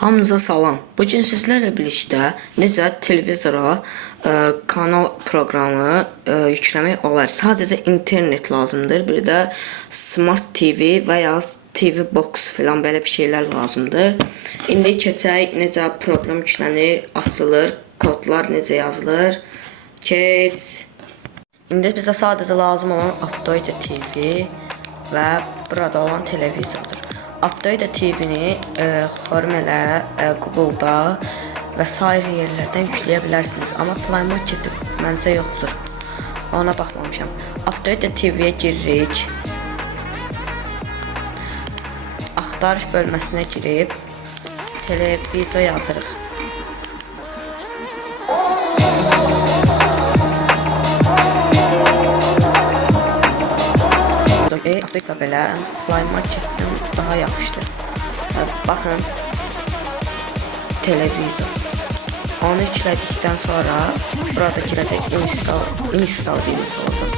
Hamınıza salam. Bu gün sizlərlə birlikdə necə televizora kanal proqramı yükləmək olar. Sadəcə internet lazımdır. Bir də Smart TV və ya TV Box filan belə bir şeylər lazımdır. İndi keçək necə proqram yüklənir, açılır, kodlar necə yazılır. Keç. İndi bizə sadəcə lazım olan Update TV və burada olan televizordur. Update TV-ni Xormelə, Google-da və sair yerlərdən yükləyə bilərsiniz. Amma Play Market məncə yoxdur. Ona baxmamışam. Update TV-yə giririk. Axtarış bölməsinə girib televizor yazırıq. Update belə Play Marketdən daha yaxşıdır. Baxın, televizor. Onu yüklədikdən sonra burada girəcək install deyimiz olacaq.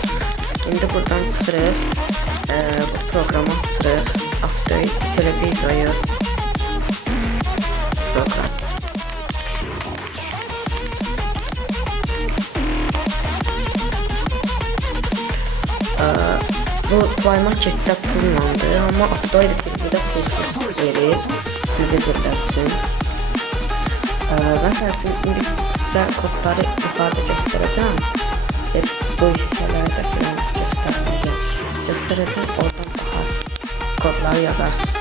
İndi buradan çıxırıq, bu proqramı açırıq. Update televizoru proqram. Bu Play Marketdə pullandır, amma Update TV-də pulsuz verir televizorlar üçün. Məsəl üçün, indi sizə kodları yuxarıda göstərəcəm. Bu hissələrdə filan göstərəcəm. Oradan baxarsınız, kodları yazarsınız.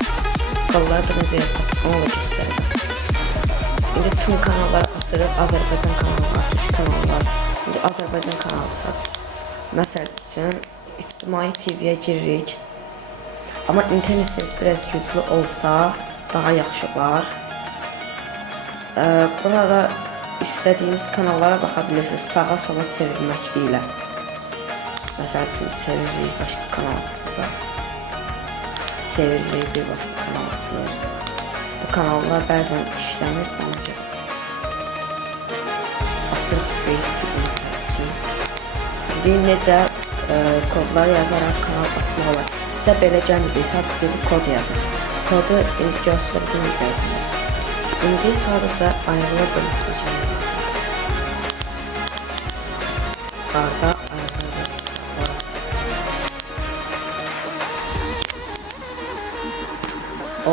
Kodları da necə yazarsınız, onu da göstərəcəm. İndi tüm kanalları açırıq. Azərbaycan kanalları, Türk kanalları. İndi Azərbaycan kanalısa. Məsəl üçün, İctimai TV-yə giririk. Amma internetiniz biraz güclü olsa daha yaxşı olar. Burada istədiyiniz kanallara baxa bilirsiniz. Sağa sola çevirmək ilə. Məsəl üçün çeviririk, başqa kanal açılır. Çeviririk, bir başqa kanal açılır. Bu kanallar bəzən işləmir. Açıq Space TV məsəl üçün. Deyim necə kodları yazaraq kanal açmaq olar. Sizə belə gəlməyəcək, sadəcə kod yazın. Kodu indi göstərəcəm necəsində. İndi sadəcə ayarlar bölməsinə gəlməyəcək. Qarda ayarlar var.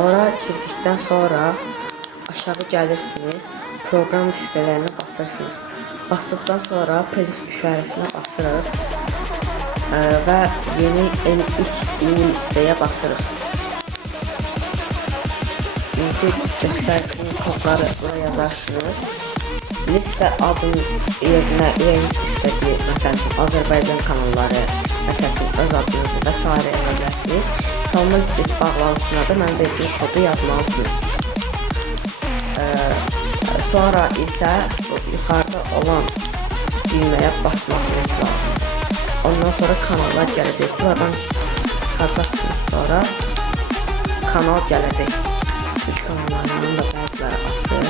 Ora girdikdən sonra aşağı gəlirsiniz, proqram listələrinə basırsınız. Basdıqdan sonra playlist işarəsinə basırıq. Və yeni N3U listəyə basırıq. İndi göstərdiyim kodları buna yazarsınız. Listə adının yerinə ürəyiniz istədiyi, məsələn, Azərbaycan kanalları, məsələn, öz adınızı və s. yaza bilərsiniz. Salma listəsi bağlantısına da mən verdiyim kodu yazmalısınız. Sonra isə yuxarıda olan düyməyə basmağınız lazım. Ondan sonra kanallar gələcək. Buradan çıxacaqsınız, sonra kanal gələcək. Türk kanallarının da bəziləri açır.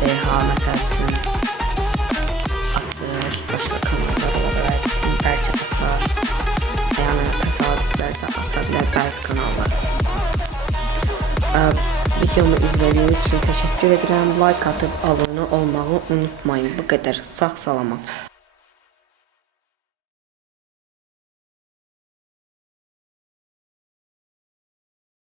DH məsəl üçün açır. Başqa kanallar olaraq bəlkə açar. Yəni təsadüflər də aça bilər bəzi kanallar. Videomu izlədiyiniz üçün təşəkkür edirəm. Like atıb abunə olmağı unutmayın. Bu qədər. Sağ salamat.